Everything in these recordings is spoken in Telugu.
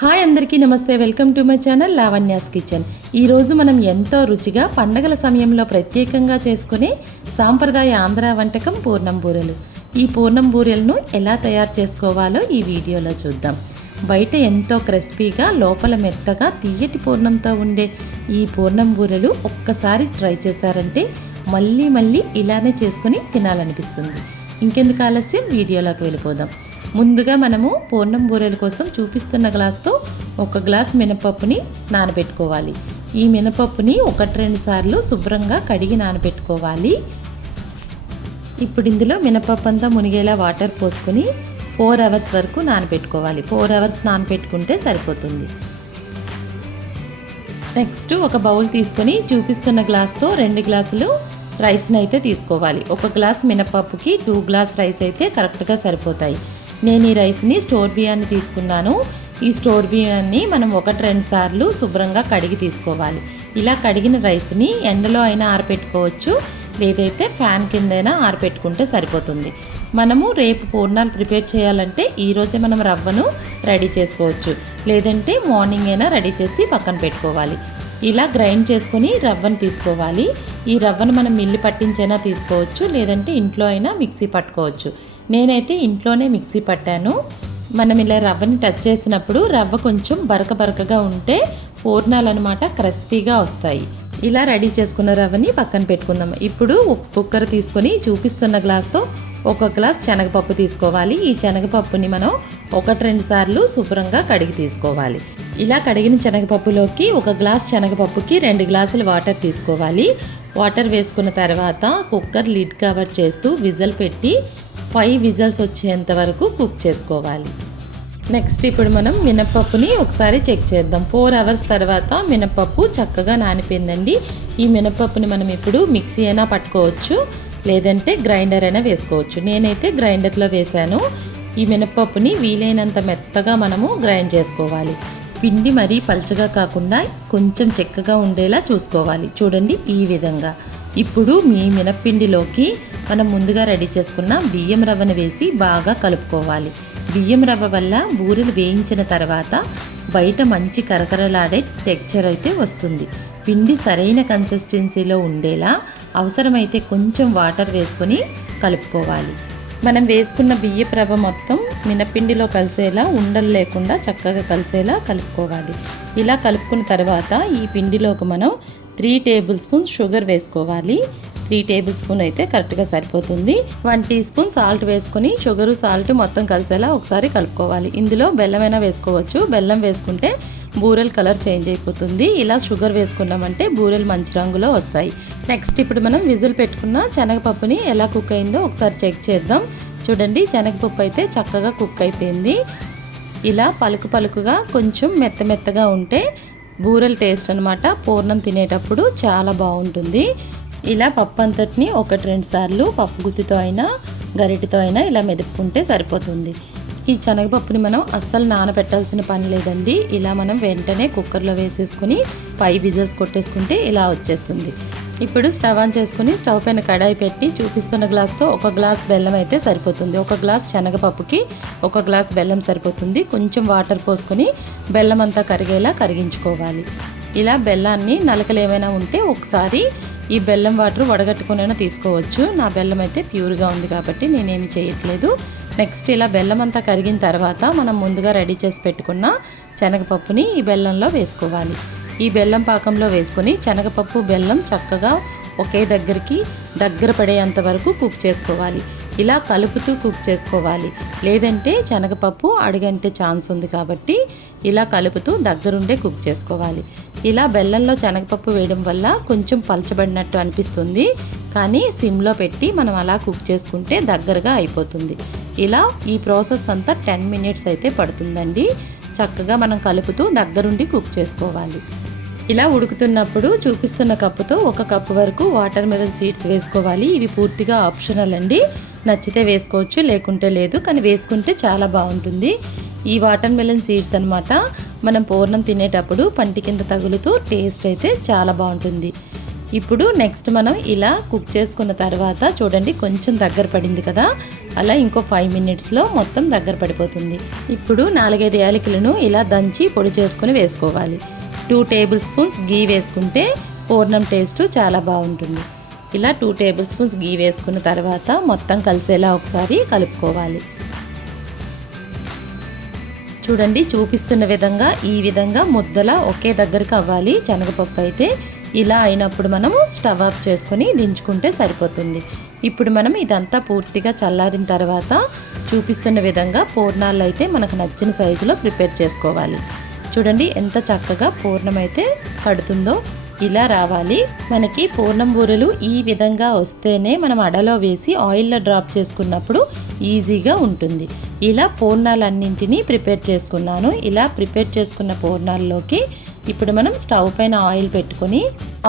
హాయ్ అందరికీ నమస్తే. Welcome to my channel Lavanya's kitchen. ఈరోజు మనం ఎంతో రుచిగా పండగల సమయంలో ప్రత్యేకంగా చేసుకునే సాంప్రదాయ ఆంధ్ర వంటకం పూర్ణం బూరెలు. ఈ పూర్ణం బూరెలను ఎలా తయారు చేసుకోవాలో ఈ వీడియోలో చూద్దాం. బయట ఎంతో క్రిస్పీగా లోపల మెత్తగా తీయటి పూర్ణంతో ఉండే ఈ పూర్ణం బూరెలు ఒక్కసారి ట్రై చేశారంటే మళ్ళీ మళ్ళీ ఇలానే చేసుకుని తినాలనిపిస్తుంది. ఇంకెందుకు ఆలస్యం, వీడియోలోకి వెళ్ళిపోదాం. ముందుగా మనము పూర్ణం బూరెల కోసం చూపిస్తున్న గ్లాస్తో 1 గ్లాస్ మినపప్పుని నానబెట్టుకోవాలి. ఈ మినపప్పుని 1-2 సార్లు శుభ్రంగా కడిగి నానబెట్టుకోవాలి. ఇప్పుడు ఇందులో మినపప్పు అంతా మునిగేలా వాటర్ పోసుకొని 4 అవర్స్ వరకు నానబెట్టుకోవాలి. 4 అవర్స్ నానబెట్టుకుంటే సరిపోతుంది. నెక్స్ట్ ఒక బౌల్ తీసుకొని చూపిస్తున్న గ్లాస్తో 2 గ్లాసులు రైస్ని అయితే తీసుకోవాలి. 1 గ్లాస్ మినపప్పుకి 2 గ్లాస్ రైస్ అయితే కరెక్ట్గా సరిపోతాయి. నేను ఈ రైస్ని స్టోర్ బియ్యాన్ని తీసుకున్నాను. ఈ స్టోర్ బియ్యాన్ని మనం 1-2 సార్లు శుభ్రంగా కడిగి తీసుకోవాలి. ఇలా కడిగిన రైస్ని ఎండలో అయినా ఆరబెట్టుకోవచ్చు, లేదైతే ఫ్యాన్ కిందైనా ఆరబెట్టుకుంటే సరిపోతుంది. మనము రేపు పూర్ణాలు ప్రిపేర్ చేయాలంటే ఈరోజే మనం రవ్వను రెడీ చేసుకోవచ్చు, లేదంటే మార్నింగ్ అయినా రెడీ చేసి పక్కన పెట్టుకోవాలి. ఇలా గ్రైండ్ చేసుకొని రవ్వను తీసుకోవాలి. ఈ రవ్వను మనం మిల్లి పట్టించైనా తీసుకోవచ్చు, లేదంటే ఇంట్లో అయినా మిక్సీ పట్టుకోవచ్చు. నేనైతే ఇంట్లోనే మిక్సీ పట్టాను. మనం ఇలా రవ్వని టచ్ చేసినప్పుడు రవ్వ కొంచెం బరకగా ఉంటే పూర్ణాలు అనమాట క్రిస్పీగా వస్తాయి. ఇలా రెడీ చేసుకున్న రవ్వని పక్కన పెట్టుకుందాం. ఇప్పుడు కుక్కర్ తీసుకొని చూపిస్తున్న గ్లాస్తో 1 గ్లాస్ శనగపప్పు తీసుకోవాలి. ఈ శనగపప్పుని మనం 1-2 సార్లు శుభ్రంగా కడిగి తీసుకోవాలి. ఇలా కడిగిన శనగపప్పులోకి 1 గ్లాస్ శనగపప్పుకి 2 గ్లాసులు వాటర్ తీసుకోవాలి. వాటర్ వేసుకున్న తర్వాత కుక్కర్ లిడ్ కవర్ చేస్తూ విజిల్ పెట్టి 5 విజిల్స్ వచ్చేంత వరకు కుక్ చేసుకోవాలి. నెక్స్ట్ ఇప్పుడు మనం మినపప్పుని ఒకసారి చెక్ చేద్దాం. 4 అవర్స్ తర్వాత మినపప్పు చక్కగా నానిపోయిందండి. ఈ మినపప్పుని మనం ఇప్పుడు మిక్సీ అయినా పట్టుకోవచ్చు, లేదంటే గ్రైండర్ అయినా వేసుకోవచ్చు. నేనైతే గ్రైండర్లో వేశాను. ఈ మినపప్పుని వీలైనంత మెత్తగా మనము గ్రైండ్ చేసుకోవాలి. పిండి మరీ పల్చగా కాకుండా కొంచెం చెక్కగా ఉండేలా చూసుకోవాలి. చూడండి ఈ విధంగా. ఇప్పుడు మీ మినప్పిండిలోకి మనం ముందుగా రెడీ చేసుకున్న బియ్యం రవ్వను వేసి బాగా కలుపుకోవాలి. బియ్యం రవ్వ వల్ల బూరెలు వేయించిన తర్వాత బయట మంచి కరకరలాడే టెక్స్చర్ అయితే వస్తుంది. పిండి సరైన కన్సిస్టెన్సీలో ఉండేలా అవసరమైతే కొంచెం వాటర్ వేసుకొని కలుపుకోవాలి. మనం వేసుకున్న బియ్యపు రవ్వ మొత్తం మినపిండిలో కలిసేలా, ఉండలు లేకుండా చక్కగా కలిసేలా కలుపుకోవాలి. ఇలా కలుపుకున్న తర్వాత ఈ పిండిలోకి మనం 3 టేబుల్ స్పూన్స్ షుగర్ వేసుకోవాలి. 3 టేబుల్ స్పూన్ అయితే కరెక్ట్గా సరిపోతుంది. 1 టీ స్పూన్ సాల్ట్ వేసుకొని షుగరు సాల్ట్ మొత్తం కలిసేలా ఒకసారి కలుపుకోవాలి. ఇందులో బెల్లమైనా వేసుకోవచ్చు. బెల్లం వేసుకుంటే బూరెలు కలర్ చేంజ్ అయిపోతుంది. ఇలా షుగర్ వేసుకున్నామంటే బూరెలు మంచి రంగులో వస్తాయి. నెక్స్ట్ ఇప్పుడు మనం విజిల్ పెట్టుకున్న శనగపప్పుని ఎలా కుక్ అయిందో ఒకసారి చెక్ చేద్దాం. చూడండి, శనగపప్పు అయితే చక్కగా కుక్ అయిపోయింది. ఇలా పలుకుగా కొంచెం మెత్తగా ఉంటే బూరెల టేస్ట్ అనమాట. పూర్ణం తినేటప్పుడు చాలా బాగుంటుంది. ఇలా పప్పు అంతటిని 1-2 సార్లు పప్పు గుత్తితో అయినా గరిటెతో అయినా ఇలా మెదుపుకుంటే సరిపోతుంది. ఈ శనగపప్పుని మనం అస్సలు నానబెట్టాల్సిన పని లేదండి. ఇలా మనం వెంటనే కుక్కర్లో వేసేసుకుని 5 విజిల్స్ కొట్టేసుకుంటే ఇలా వచ్చేస్తుంది. ఇప్పుడు స్టవ్ ఆన్ చేసుకుని స్టవ్ పైన కడాయి పెట్టి చూపిస్తున్న గ్లాస్తో 1 గ్లాస్ బెల్లం అయితే సరిపోతుంది. 1 గ్లాస్ శనగపప్పుకి 1 గ్లాస్ బెల్లం సరిపోతుంది. కొంచెం వాటర్ పోసుకొని బెల్లం అంతా కరిగేలా కరిగించుకోవాలి. ఇలా బెల్లాన్ని నలకలు ఏమైనా ఉంటే ఒకసారి ఈ బెల్లం వాటర్ వడగట్టుకునైనా తీసుకోవచ్చు. నా బెల్లం అయితే ప్యూర్గా ఉంది కాబట్టి నేనేమి చేయట్లేదు. నెక్స్ట్ ఇలా బెల్లం అంతా కరిగిన తర్వాత మనం ముందుగా రెడీ చేసి పెట్టుకున్న శనగపప్పుని ఈ బెల్లంలో వేసుకోవాలి. ఈ బెల్లం పాకంలో వేసుకొని శనగపప్పు బెల్లం చక్కగా ఒకే దగ్గర పడేంత వరకు కుక్ చేసుకోవాలి. ఇలా కలుపుతూ కుక్ చేసుకోవాలి, లేదంటే శనగపప్పు అడుగంటే ఛాన్స్ ఉంది కాబట్టి ఇలా కలుపుతూ దగ్గరుండే కుక్ చేసుకోవాలి. ఇలా బెల్లంలో శనగపప్పు వేయడం వల్ల కొంచెం పలచబడినట్టు అనిపిస్తుంది, కానీ సిమ్లో పెట్టి మనం అలా కుక్ చేసుకుంటే దగ్గరగా అయిపోతుంది. ఇలా ఈ ప్రాసెస్ అంతా 10 మినిట్స్ అయితే పడుతుందండి. చక్కగా మనం కలుపుతూ దగ్గరుండి కుక్ చేసుకోవాలి. ఇలా ఉడుకుతున్నప్పుడు చూపిస్తున్న కప్పుతో 1 కప్పు వరకు వాటర్ మెలన్ సీడ్స్ వేసుకోవాలి. ఇవి పూర్తిగా ఆప్షనల్ అండి. నచ్చితే వేసుకోవచ్చు, లేకుంటే లేదు, కానీ వేసుకుంటే చాలా బాగుంటుంది. ఈ వాటర్ మెలన్ సీడ్స్ అనమాట మనం పూర్ణం తినేటప్పుడు పంటి కింద తగులుతూ టేస్ట్ అయితే చాలా బాగుంటుంది. ఇప్పుడు నెక్స్ట్ మనం ఇలా కుక్ చేసుకున్న తర్వాత చూడండి కొంచెం దగ్గర పడింది కదా, అలా ఇంకో 5 మినిట్స్లో మొత్తం దగ్గర పడిపోతుంది. ఇప్పుడు 4-5 యాలకులను ఇలా దంచి పొడి చేసుకుని వేసుకోవాలి. 2 టేబుల్ స్పూన్స్ గీ వేసుకుంటే పూర్ణం టేస్ట్ చాలా బాగుంటుంది. ఇలా 2 టేబుల్ స్పూన్స్ గీ వేసుకున్న తర్వాత మొత్తం కలిసేలా ఒకసారి కలుపుకోవాలి. చూడండి చూపిస్తున్న విధంగా ఈ విధంగా ముద్దలా ఒకే దగ్గరికి అవ్వాలి. శనగపప్పు అయితే ఇలా అయినప్పుడు మనము స్టవ్ ఆఫ్ చేసుకొని దించుకుంటే సరిపోతుంది. ఇప్పుడు మనం ఇదంతా పూర్తిగా చల్లారిన తర్వాత చూపిస్తున్న విధంగా పూర్ణాలు అయితే మనకు నచ్చిన సైజులో ప్రిపేర్ చేసుకోవాలి. చూడండి ఎంత చక్కగా పూర్ణం అయితే పడుతుందో, ఇలా రావాలి. మనకి పూర్ణం బూరెలు ఈ విధంగా వస్తేనే మనం అడలో వేసి ఆయిల్లో డ్రాప్ చేసుకున్నప్పుడు ఈజీగా ఉంటుంది. ఇలా పూర్ణాలన్నింటినీ ప్రిపేర్ చేసుకున్నాను. ఇలా ప్రిపేర్ చేసుకున్న పూర్ణాల్లోకి ఇప్పుడు మనం స్టవ్ పైన ఆయిల్ పెట్టుకొని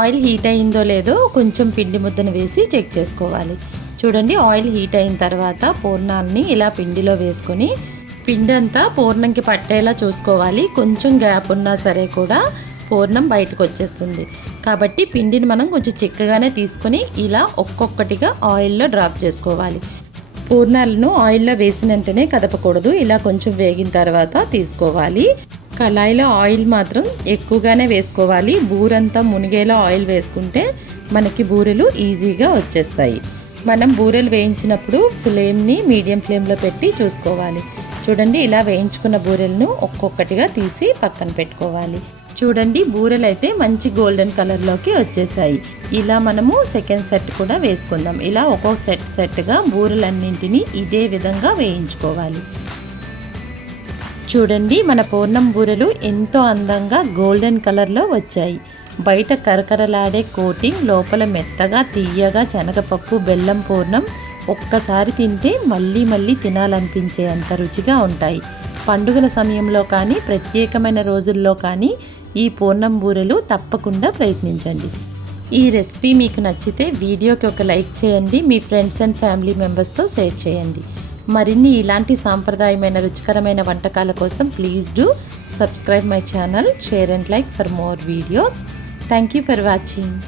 ఆయిల్ హీట్ అయిందో లేదో కొంచెం పిండి ముద్దను వేసి చెక్ చేసుకోవాలి. చూడండి ఆయిల్ హీట్ అయిన తర్వాత పూర్ణాన్ని ఇలా పిండిలో వేసుకొని పిండి అంతా పూర్ణంకి పట్టేలా చూసుకోవాలి. కొంచెం గ్యాప్ ఉన్నా సరే కూడా పూర్ణం బయటకు వచ్చేస్తుంది. కాబట్టి పిండిని మనం కొంచెం చిక్కగానే తీసుకొని ఇలా ఒక్కొక్కటిగా ఆయిల్లో డ్రాప్ చేసుకోవాలి. పూర్ణాలను ఆయిల్లో వేసిన వెంటనే కదపకూడదు. ఇలా కొంచెం వేగిన తర్వాత తీసుకోవాలి. కళాయిలో ఆయిల్ మాత్రం ఎక్కువగానే వేసుకోవాలి. బూరంతా మునిగేలా ఆయిల్ వేసుకుంటే మనకి బూరెలు ఈజీగా వచ్చేస్తాయి. మనం బూరెలు వేయించినప్పుడు ఫ్లేమ్ని మీడియం ఫ్లేమ్లో పెట్టి చూసుకోవాలి. చూడండి ఇలా వేయించుకున్న బూరెలను ఒక్కొక్కటిగా తీసి పక్కన పెట్టుకోవాలి. చూడండి బూరెలు అయితే మంచి గోల్డెన్ కలర్లోకి వచ్చేసాయి. ఇలా మనము సెకండ్ సెట్ కూడా వేసుకుందాం. ఇలా ఒక్కో సెట్గా బూరెలన్నింటినీ ఇదే విధంగా వేయించుకోవాలి. చూడండి మన పూర్ణం బూరెలు ఎంతో అందంగా గోల్డెన్ కలర్లో వచ్చాయి. బయట కరకరలాడే కోటింగ్, లోపల మెత్తగా తీయగా శనగపప్పు బెల్లం పూర్ణం. ఒక్కసారి తింటే మళ్ళీ మళ్ళీ తినాలనిపించే అంత రుచిగా ఉంటాయి. పండుగల సమయంలో కానీ ప్రత్యేకమైన రోజుల్లో కానీ ఈ పూర్ణం బూరెలు తప్పకుండా ప్రయత్నించండి. ఈ రెసిపీ మీకు నచ్చితే వీడియోకి ఒక లైక్ చేయండి. మీ ఫ్రెండ్స్ అండ్ ఫ్యామిలీ మెంబర్స్తో షేర్ చేయండి. మరిన్ని ఇలాంటి సాంప్రదాయమైన రుచికరమైన వంటకాల కోసం please do subscribe my channel, share and like for more videos. Thank you for watching.